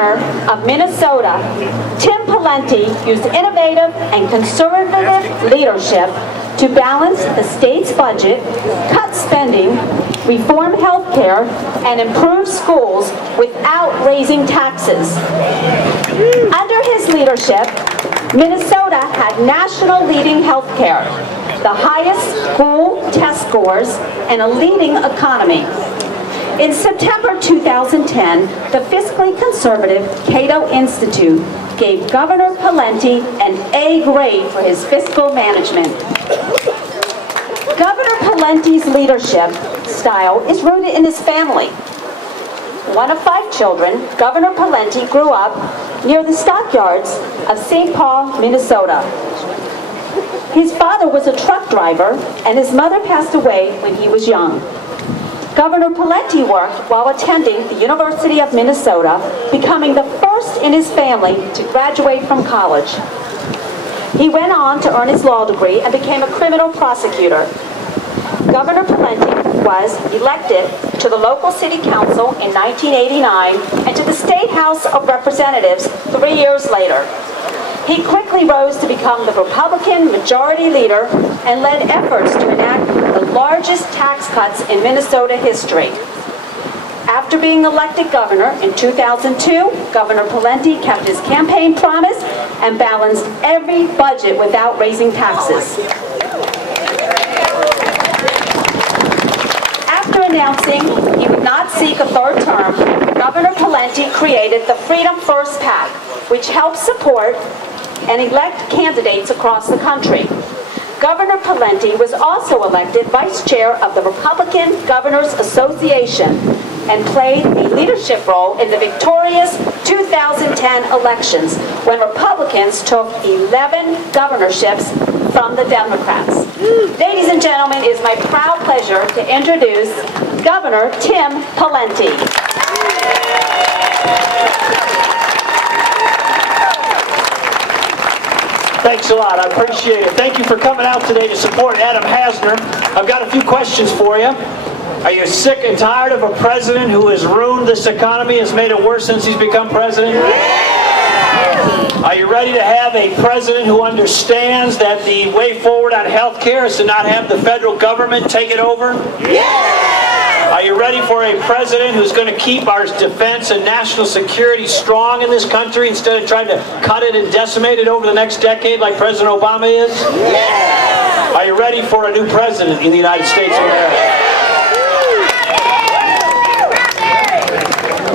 Governor of Minnesota, Tim Pawlenty used innovative and conservative leadership to balance the state's budget, cut spending, reform health care, and improve schools without raising taxes. Under his leadership, Minnesota had national leading health care, the highest school test scores, and a leading economy. In September 2010, the fiscally conservative Cato Institute gave Governor Pawlenty an A grade for his fiscal management. Governor Pawlenty's leadership style is rooted in his family. One of 5 children, Governor Pawlenty grew up near the stockyards of St. Paul, Minnesota. His father was a truck driver, and his mother passed away when he was young. Governor Pawlenty worked while attending the University of Minnesota, becoming the first in his family to graduate from college. He went on to earn his law degree and became a criminal prosecutor. Governor Pawlenty was elected to the local city council in 1989 and to the State House of Representatives 3 years later. He quickly rose to become the Republican majority leader and led efforts to enact the largest tax cuts in Minnesota history. After being elected governor in 2002, Governor Pawlenty kept his campaign promise and balanced every budget without raising taxes. After announcing he would not seek a 3rd term, Governor Pawlenty created the Freedom First PAC, which helps support and elect candidates across the country. Governor Pawlenty was also elected vice chair of the Republican Governors Association and played a leadership role in the victorious 2010 elections when Republicans took 11 governorships from the Democrats. Ladies and gentlemen, it is my proud pleasure to introduce Governor Tim Pawlenty. Thanks a lot. I appreciate it. Thank you for coming out today to support Adam Hasner. I've got a few questions for you. Are you sick and tired of a president who has ruined this economy, has made it worse since he's become president? Are you ready to have a president who understands that the way forward on health care is to not have the federal government take it over? Are you ready for a president who's going to keep our defense and national security strong in this country instead of trying to cut it and decimate it over the next decade like President Obama is? Are you ready for a new president in the United States of America?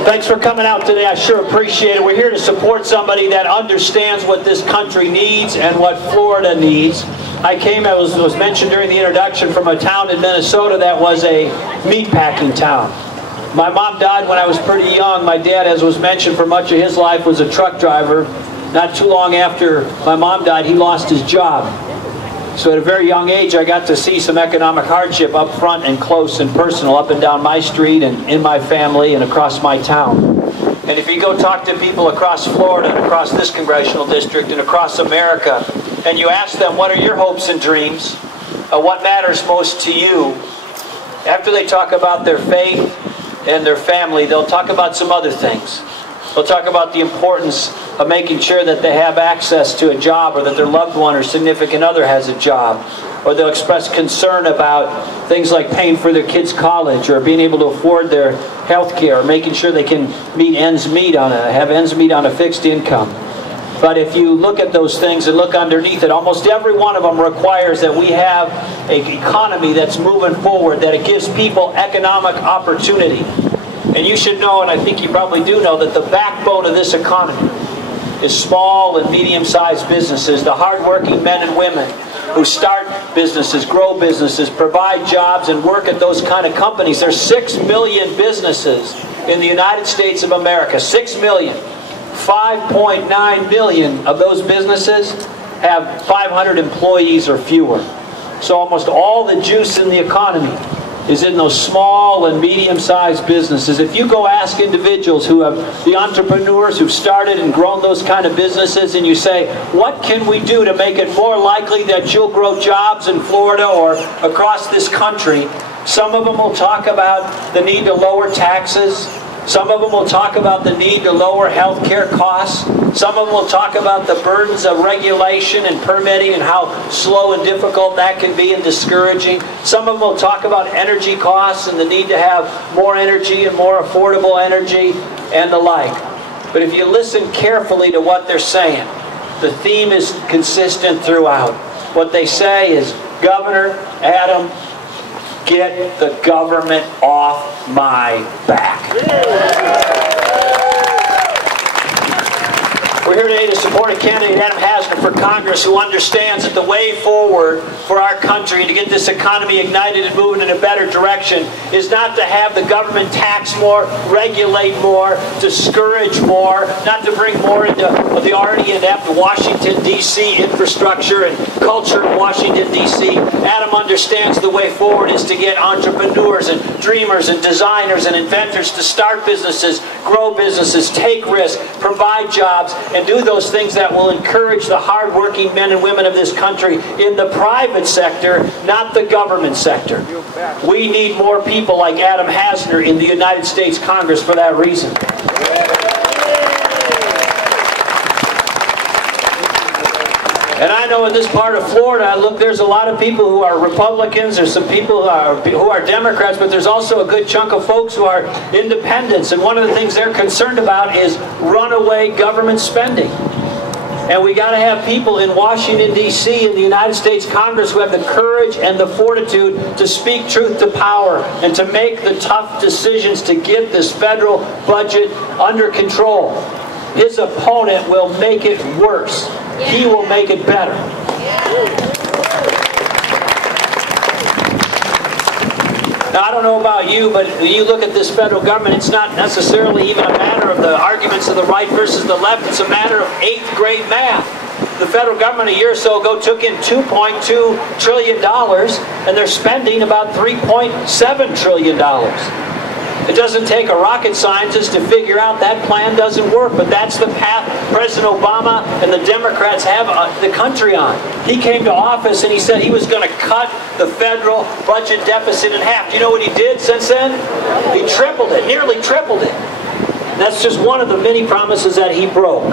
Thanks for coming out today. I sure appreciate it. We're here to support somebody that understands what this country needs and what Florida needs. I came, as was mentioned during the introduction, from a town in Minnesota that was a meatpacking town. My mom died when I was pretty young. My dad, as was mentioned, for much of his life was a truck driver. Not too long after my mom died, he lost his job. So at a very young age, I got to see some economic hardship up front and close and personal, up and down my street and in my family and across my town. And if you go talk to people across Florida and across this congressional district and across America, and you ask them, what are your hopes and dreams? What matters most to you? After they talk about their faith and their family, they'll talk about some other things. They'll talk about the importance of making sure that they have access to a job, or that their loved one or significant other has a job. Or they'll express concern about things like paying for their kids' college, or being able to afford their health care, or making sure they can have ends meet on a fixed income. But if you look at those things and look underneath it, almost every one of them requires that we have an economy that's moving forward, that it gives people economic opportunity. And you should know, and I think you probably do know, that the backbone of this economy is small and medium-sized businesses, the hard-working men and women who start businesses, grow businesses, provide jobs, and work at those kind of companies. There's 6 million businesses in the United States of America. 6 million. 5.9 million of those businesses have 500 employees or fewer. So almost all the juice in the economy is in those small and medium-sized businesses. If you go ask individuals who have, the entrepreneurs who've started and grown those kind of businesses, and you say, what can we do to make it more likely that you'll grow jobs in Florida or across this country? Some of them will talk about the need to lower taxes, Some of them will talk about the need to lower health care costs. Some of them will talk about the burdens of regulation and permitting and how slow and difficult that can be and discouraging. Some of them will talk about energy costs and the need to have more energy and more affordable energy and the like. But if you listen carefully to what they're saying, the theme is consistent throughout. What they say is, Governor Adam, get the government off my back. We're here today to support a candidate, Adam Hasner, for Congress, who understands that the way forward for our country to get this economy ignited and moving in a better direction is not to have the government tax more, regulate more, discourage more, not to bring more into the already inept Washington, D.C. infrastructure and culture in Washington, D.C. Adam understands the way forward is to get entrepreneurs and dreamers and designers and inventors to start businesses, grow businesses, take risks, provide jobs, and do those things that will encourage the hard-working men and women of this country in the private sector, not the government sector. We need more people like Adam Hasner in the United States Congress for that reason. And I know in this part of Florida, look, there's a lot of people who are Republicans, there's some people who are Democrats, but there's also a good chunk of folks who are independents. And one of the things they're concerned about is runaway government spending. And we got to have people in Washington, D.C., in the United States Congress who have the courage and the fortitude to speak truth to power and to make the tough decisions to get this federal budget under control. His opponent will make it worse. He will make it better. Now, I don't know about you, but when you look at this federal government, it's not necessarily even a matter of the arguments of the right versus the left. It's a matter of 8th grade math. The federal government a year or so ago took in $2.2 trillion, and they're spending about $3.7 trillion. It doesn't take a rocket scientist to figure out that plan doesn't work, but that's the path President Obama and the Democrats have the country on. He came to office and he said he was going to cut the federal budget deficit in half. Do you know what he did since then? He tripled it, nearly tripled it. That's just one of the many promises that he broke.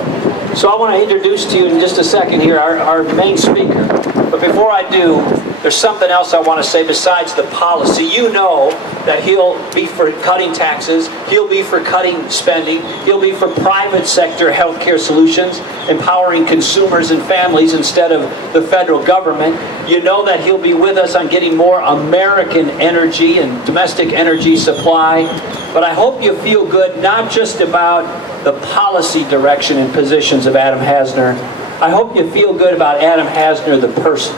So I want to introduce to you in just a second here our main speaker. But before I do, there's something else I want to say besides the policy. You know that he'll be for cutting taxes, he'll be for cutting spending, he'll be for private sector healthcare solutions, empowering consumers and families instead of the federal government. You know that he'll be with us on getting more American energy and domestic energy supply. But I hope you feel good not just about the policy direction and positions of Adam Hasner. I hope you feel good about Adam Hasner, the person.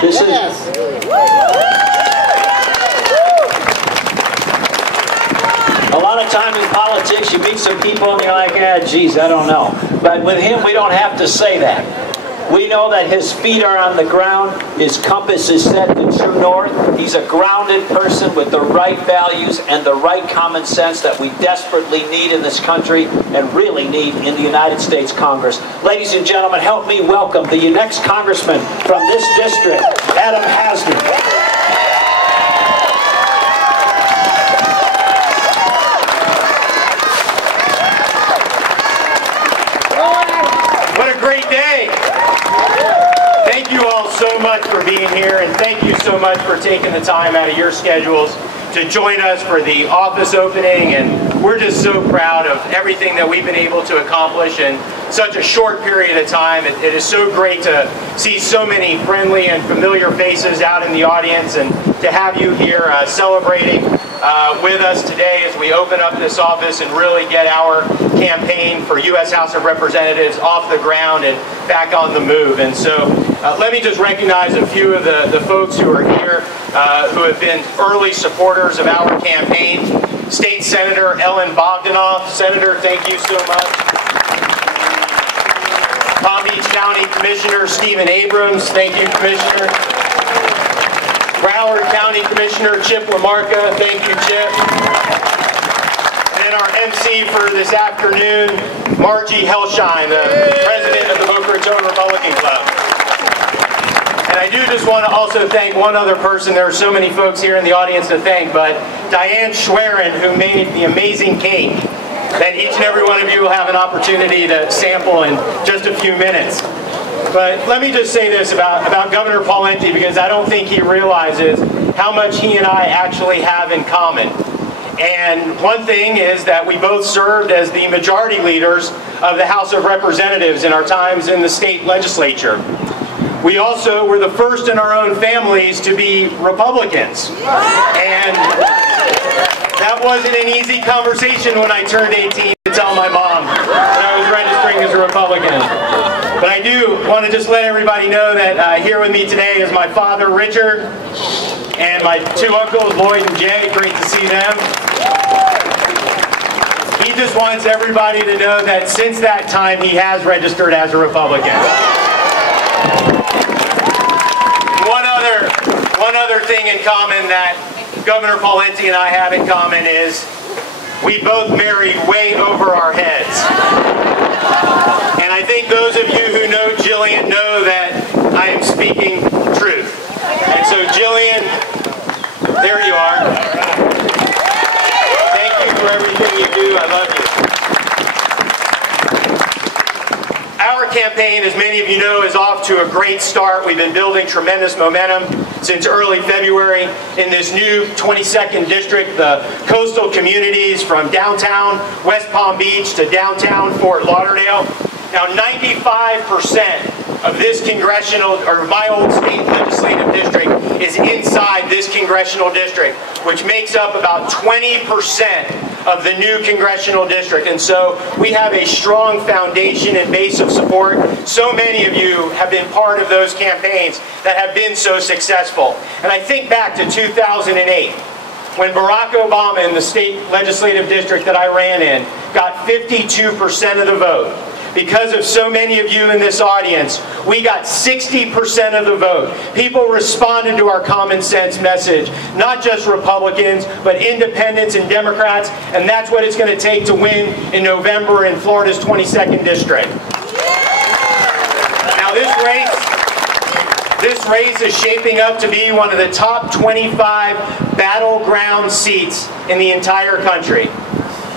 This is a lot of time in politics. You meet some people and you're like, geez, I don't know. But with him, we don't have to say that. We know that his feet are on the ground. His compass is set to true north. He's a grounded person with the right values and the right common sense that we desperately need in this country and really need in the United States Congress. Ladies and gentlemen, help me welcome the next congressman from this district, Adam Hasner. So much for being here, and thank you so much for taking the time out of your schedules to join us for the office opening. And we're just so proud of everything that we've been able to accomplish in such a short period of time. It is so great to see so many friendly and familiar faces out in the audience, and to have you here celebrating with us today as we open up this office and really get our campaign for U.S. House of Representatives off the ground and back on the move. And so let me just recognize a few of the folks who are here who have been early supporters of our campaign. State Senator Ellen Bogdanoff. Senator, thank you so much. Palm Beach County Commissioner Stephen Abrams. Thank you, Commissioner. Broward County Commissioner Chip LaMarca. Thank you, Chip. And our MC for this afternoon, Margie Helsheim, the president of the Boca Raton Republican Club. And I do just want to also thank one other person. There are so many folks here in the audience to thank, but Diane Schwerin, who made the amazing cake that each and every one of you will have an opportunity to sample in just a few minutes. But let me just say this about Governor Pawlenty, because I don't think he realizes how much he and I actually have in common. And one thing is that we both served as the majority leaders of the House of Representatives in our times in the state legislature. We also were the first in our own families to be Republicans. And that wasn't an easy conversation when I turned 18 to tell my mom that I was registering as a Republican. But I do want to just let everybody know that here with me today is my father, Richard, and my two uncles, Lloyd and Jay. Great to see them. He just wants everybody to know that since that time, he has registered as a Republican. One other thing in common that Governor Pawlenty and I have in common is we both married way over our heads. And I think those of you who know Jillian know that I am speaking truth. And so Jillian, there you are. Thank you for everything you do. I love you. Our campaign, as many of you know, is off to a great start. We've been building tremendous momentum since early February in this new 22nd district, the coastal communities from downtown West Palm Beach to downtown Fort Lauderdale. Now, 95% of this congressional, or my old state legislative district, is inside this congressional district, which makes up about 20% of the new congressional district. And so we have a strong foundation and base of support. So many of you have been part of those campaigns that have been so successful. And I think back to 2008, when Barack Obama in the state legislative district that I ran in got 52% of the vote. Because of so many of you in this audience, we got 60% of the vote. People responded to our common sense message. Not just Republicans, but independents and Democrats. And that's what it's going to take to win in November in Florida's 22nd district. Now this race is shaping up to be one of the top 25 battleground seats in the entire country.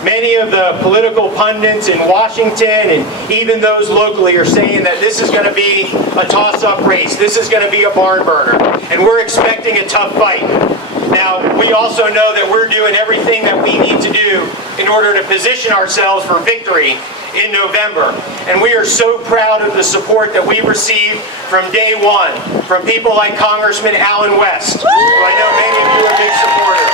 Many of the political pundits in Washington and even those locally are saying that this is going to be a toss-up race. This is going to be a barn burner. And we're expecting a tough fight. Now, we also know that we're doing everything that we need to do in order to position ourselves for victory in November. And we are so proud of the support that we've received from day one from people like Congressman Allen West, who I know many of you are big supporters.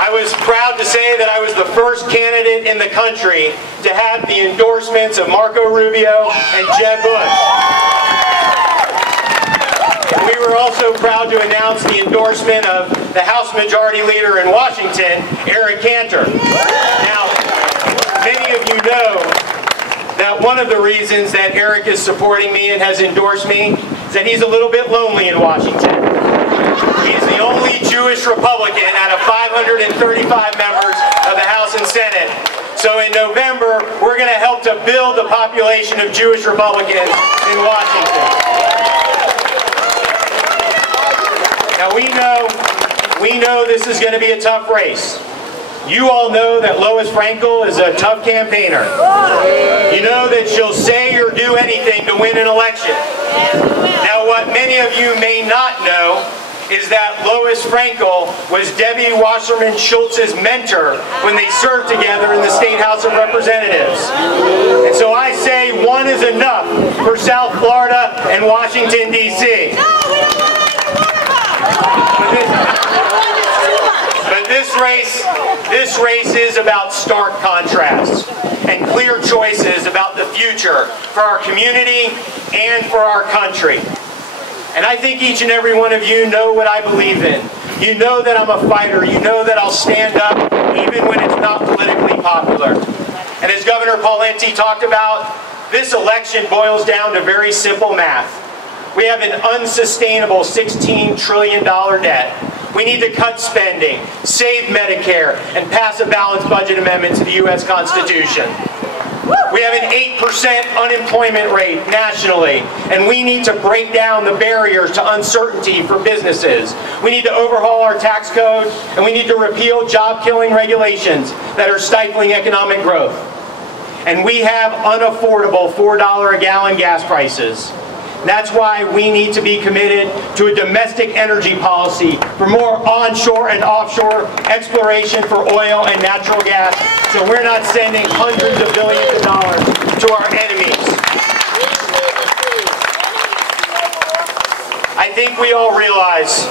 I was proud to say that I was the first candidate in the country to have the endorsements of Marco Rubio and Jeb Bush. And we were also proud to announce the endorsement of the House Majority Leader in Washington, Eric Cantor. Now, many of you know that one of the reasons that Eric is supporting me and has endorsed me is that he's a little bit lonely in Washington. He's the only Jewish Republican out of 535 members of the House and Senate. So in November, we're going to help to build the population of Jewish Republicans in Washington. Now we know this is going to be a tough race. You all know that Lois Frankel is a tough campaigner. You know that she'll say or do anything to win an election. Now what many of you may not know is that Lois Frankel was Debbie Wasserman Schultz's mentor when they served together in the State House of Representatives. And so I say one is enough for South Florida and Washington, D.C. But this race is about stark contrasts and clear choices about the future for our community and for our country. And I think each and every one of you know what I believe in. You know that I'm a fighter. You know that I'll stand up even when it's not politically popular. And as Governor Pawlenty talked about, this election boils down to very simple math. We have an unsustainable $16 trillion debt. We need to cut spending, save Medicare, and pass a balanced budget amendment to the U.S. Constitution. We have an 8% unemployment rate nationally, and we need to break down the barriers to uncertainty for businesses. We need to overhaul our tax code, and we need to repeal job-killing regulations that are stifling economic growth. And we have unaffordable $4 a gallon gas prices. That's why we need to be committed to a domestic energy policy for more onshore and offshore exploration for oil and natural gas, so we're not sending hundreds of billions of dollars to our enemies. I think we all realize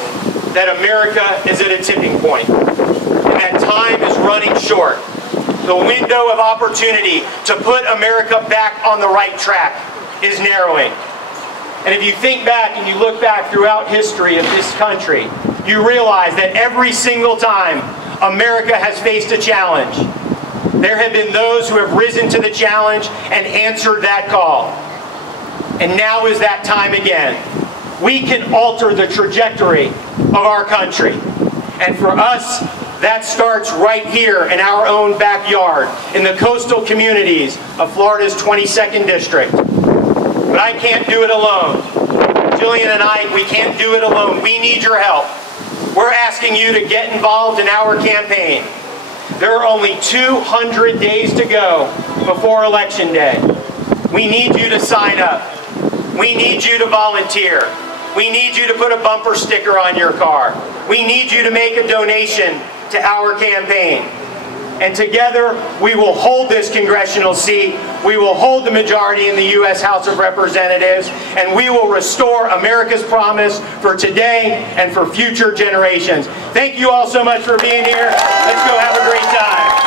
that America is at a tipping point, and that time is running short. The window of opportunity to put America back on the right track is narrowing. And if you think back and you look back throughout history of this country, you realize that every single time America has faced a challenge, there have been those who have risen to the challenge and answered that call. And now is that time again. We can alter the trajectory of our country. And for us, that starts right here in our own backyard, in the coastal communities of Florida's 22nd District. But I can't do it alone. Jillian and I, we can't do it alone. We need your help. We're asking you to get involved in our campaign. There are only 200 days to go before Election Day. We need you to sign up. We need you to volunteer. We need you to put a bumper sticker on your car. We need you to make a donation to our campaign. And together, we will hold this congressional seat, we will hold the majority in the U.S. House of Representatives, and we will restore America's promise for today and for future generations. Thank you all so much for being here. Let's go have a great time.